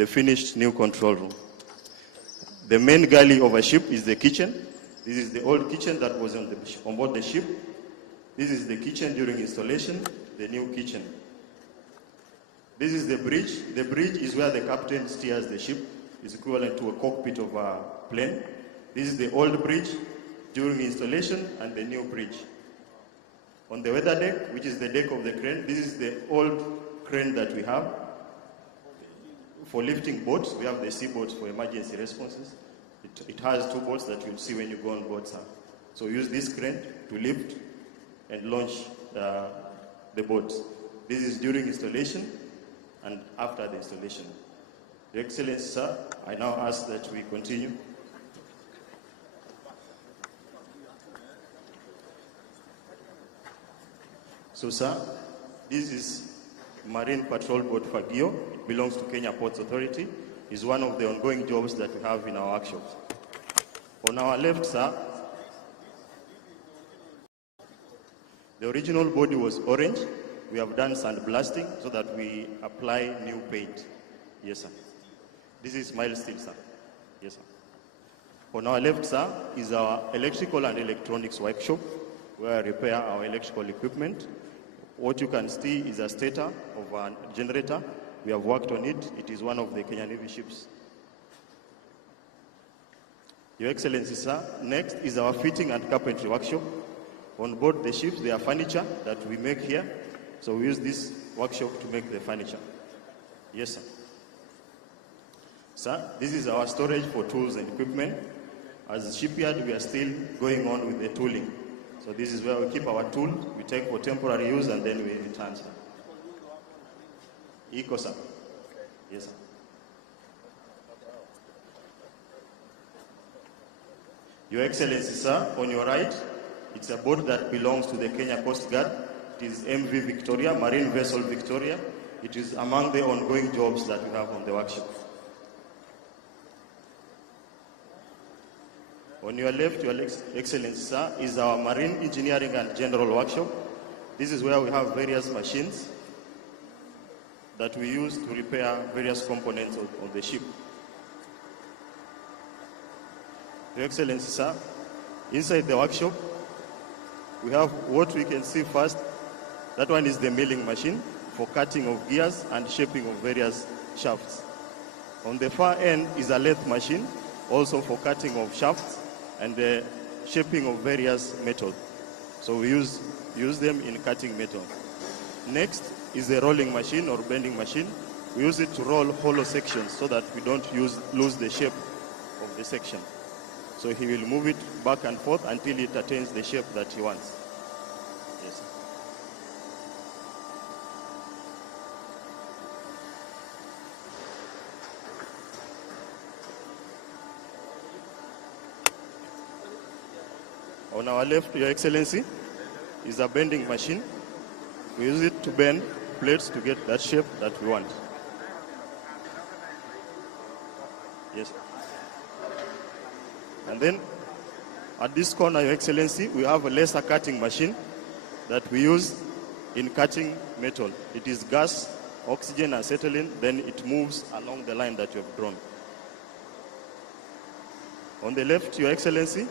the finished new control room. The main galley of a ship is the kitchen. This is the old kitchen that was on board the ship. This is the kitchen during installation, the new kitchen. This is the bridge. The bridge is where the captain steers the ship. It's equivalent to a cockpit of a plane. This is the old bridge during installation and the new bridge. On the weather deck, which is the deck of the crane, this is the old crane that we have for lifting boats. We have the sea boats for emergency responses. It has 2 boats that you'll see when you go on board, sir. So use this crane to lift and launch the boats. This is during installation and after the installation. Your Excellency, sir, I now ask that we continue. So, sir, this is Marine Patrol Boat Fagio. It belongs to Kenya Ports Authority. It's one of the ongoing jobs that we have in our workshops. On our left, sir, the original body was orange. We have done sandblasting so that we apply new paint. Yes, sir. This is mild steel, sir. Yes, sir. On our left, sir, is our electrical and electronics workshop where we repair our electrical equipment. What you can see is a stator of a generator. We have worked on it. It is one of the Kenya Navy ships. Your Excellency, sir, next is our fitting and carpentry workshop. On board the ships, there are furniture that we make here. So we use this workshop to make the furniture. Yes, sir. Sir, this is our storage for tools and equipment. As a shipyard, we are still going on with the tooling. So this is where we keep our tools, we take for temporary use, and then we return, sir. Eco, sir. Yes, sir. Your Excellency, sir, on your right, it's a boat that belongs to the Kenya Coast Guard. It is MV Victoria, Marine Vessel Victoria. It is among the ongoing jobs that we have on the workshop. On your left, Your Excellency, sir, is our Marine Engineering and General Workshop. This is where we have various machines that we use to repair various components of the ship. Your Excellency, sir, inside the workshop, we have what we can see first. That one is the milling machine for cutting of gears and shaping of various shafts. On the far end is a lathe machine, also for cutting of shafts and the shaping of various metals. So we use them in cutting metal. Next is the rolling machine or bending machine. We use it to roll hollow sections so that we don't lose the shape of the section. So he will move it back and forth until it attains the shape that he wants. Yes, sir. On our left, Your Excellency, is a bending machine. We use it to bend plates to get that shape that we want. Yes. And then at this corner, Your Excellency, we have a laser cutting machine that we use in cutting metal. It is gas, oxygen, acetylene, then it moves along the line that you have drawn. On the left, Your Excellency,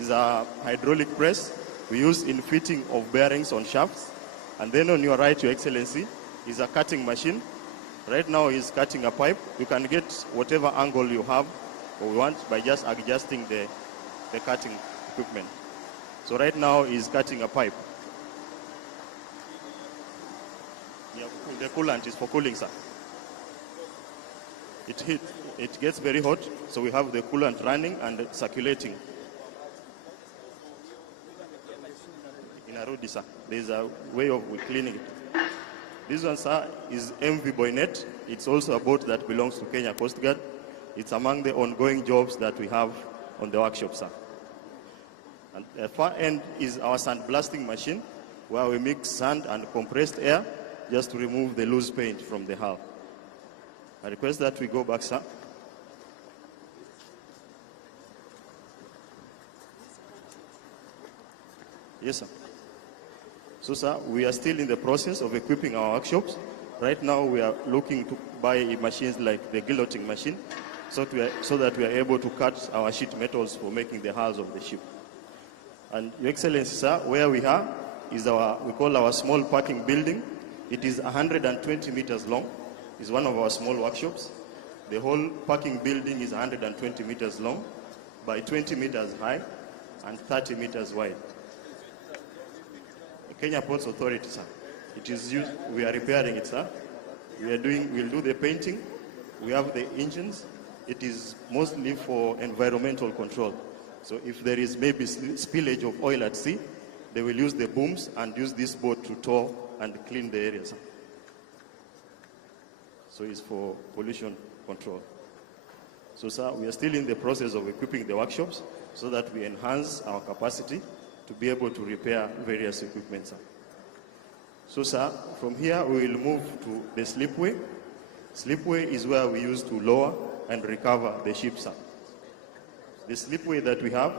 is a hydraulic press we use in fitting of bearings on shafts. And then on your right, Your Excellency, is a cutting machine. Right now he's cutting a pipe. You can get whatever angle you have or want by just adjusting the cutting equipment. So right now he's cutting a pipe. Yeah, the coolant is for cooling, sir. It gets very hot, so we have the coolant running and circulating. In Arudi, sir, there's a way of cleaning it. This one, sir, is MV Boynet. It's also a boat that belongs to Kenya Coast Guard. It's among the ongoing jobs that we have on the workshop, sir. And the far end is our sandblasting machine, where we mix sand and compressed air just to remove the loose paint from the hull. I request that we go back, sir. Yes, sir. So, sir, we are still in the process of equipping our workshops. Right now, we are looking to buy machines like the guillotine machine, so that we are able to cut our sheet metals for making the hulls of the ship. And Your Excellency, sir, where we are is we call our small parking building. It is 120 meters long. It's one of our small workshops. The whole parking building is 120 meters long by 20 meters high and 30 meters wide. The Kenya Ports Authority, sir. It is used, we are repairing it, sir. We'll do the painting. We have the engines. It is mostly for environmental control. So if there is maybe spillage of oil at sea, they will use the booms and use this boat to tow and clean the area, sir. So it's for pollution control. So, sir, we are still in the process of equipping the workshops so that we enhance our capacity to be able to repair various equipment, sir. So, sir, from here we will move to the slipway. Slipway is where we use to lower and recover the ship, sir. The slipway that we have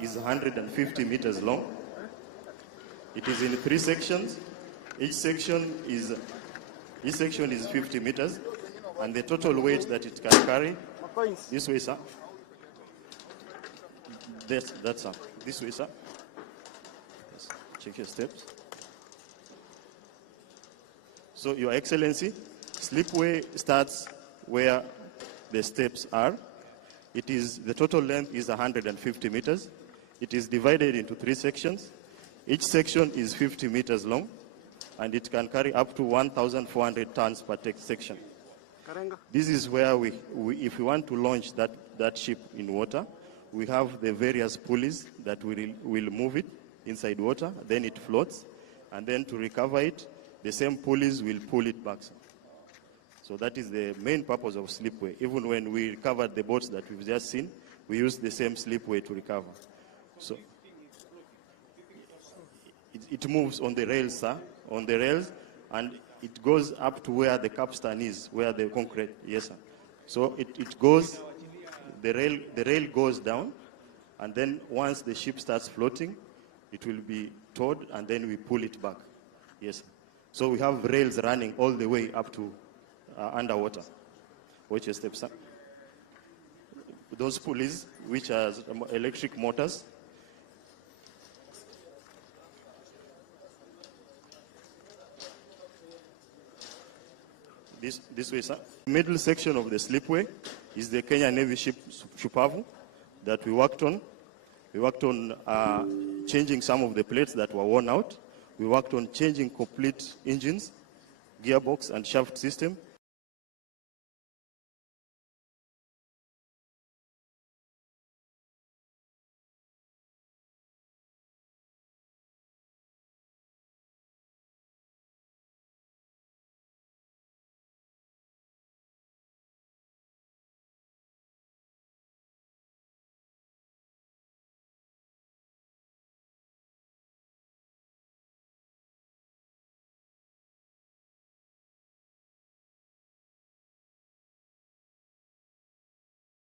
is 150 meters long. It is in 3 sections. Each section is 50 meters, and the total weight that it can carry, this way, sir. That's sir. This way, sir. Yes. Check your steps. So, Your Excellency, slipway starts where the steps are. The total length is 150 meters. It is divided into 3 sections. Each section is 50 meters long, and it can carry up to 1,400 tons per section. This is where if we want to launch that ship in water, we have the various pulleys that will move it inside water, then it floats, and then to recover it, the same pulleys will pull it back. So that is the main purpose of slipway. Even when we recovered the boats that we've just seen, we use the same slipway to recover. So it moves on the rails, sir, on the rails, and it goes up to where the capstan is, where the concrete, yes, sir. So it goes, the rail goes down, and then once the ship starts floating, it will be towed, and then we pull it back. Yes, sir. So we have rails running all the way up to underwater. Watch your steps, sir. Those pulleys, which are electric motors, this way, sir. The middle section of the slipway is the Kenya Navy ship Shupavu that we worked on. We worked on changing some of the plates that were worn out. We worked on changing complete engines, gearbox, and shaft system.